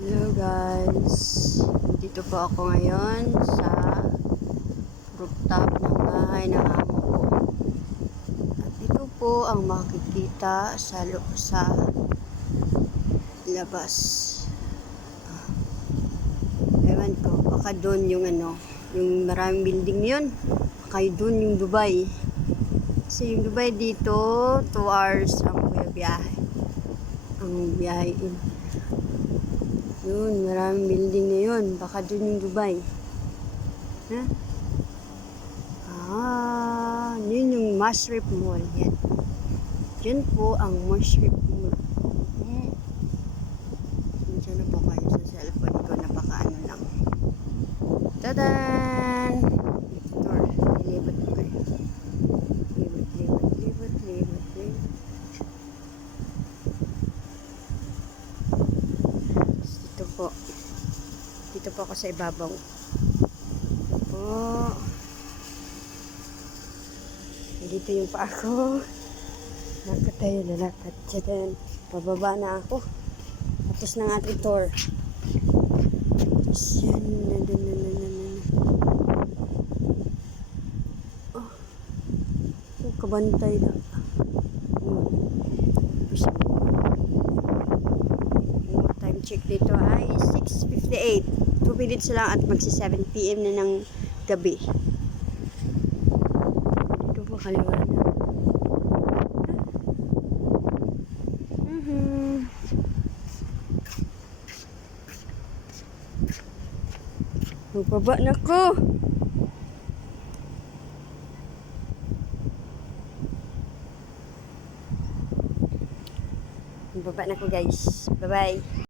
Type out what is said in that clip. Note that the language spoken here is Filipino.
Hello guys, dito po ako ngayon sa rooftop ng bahay ng amo ko. At ito po ang makikita sa labas. Ewan ko, baka doon yung yung maraming building na yun. Baka doon yung Dubai. Kasi yung Dubai dito, 2 hours ang biyahe. Ang biyahe. Yun, maraming building na yun. Baka dun yung Dubai. Ha? Yun yung Masrif Mall. Yan. Yan po ang Masrif Mall. Diyan na po kayo sa cellphone ko. Napakaano lang. Tadan! Tour. Ilibot po kayo. Libot. Dito po ako sa ibabaw. Po. Dito yung paa ko. Nakatayo na lahat. Diyan. Pababa na ako. Tapos ng ating tour. Tapos yan. Oh, kabantay na. Time check dito ay 6:58. 2 minutes lang at magsi 7 PM na ng gabi. Dito po kaliwa na. Magbaba na ko. Magbaba na ko guys. Bye bye.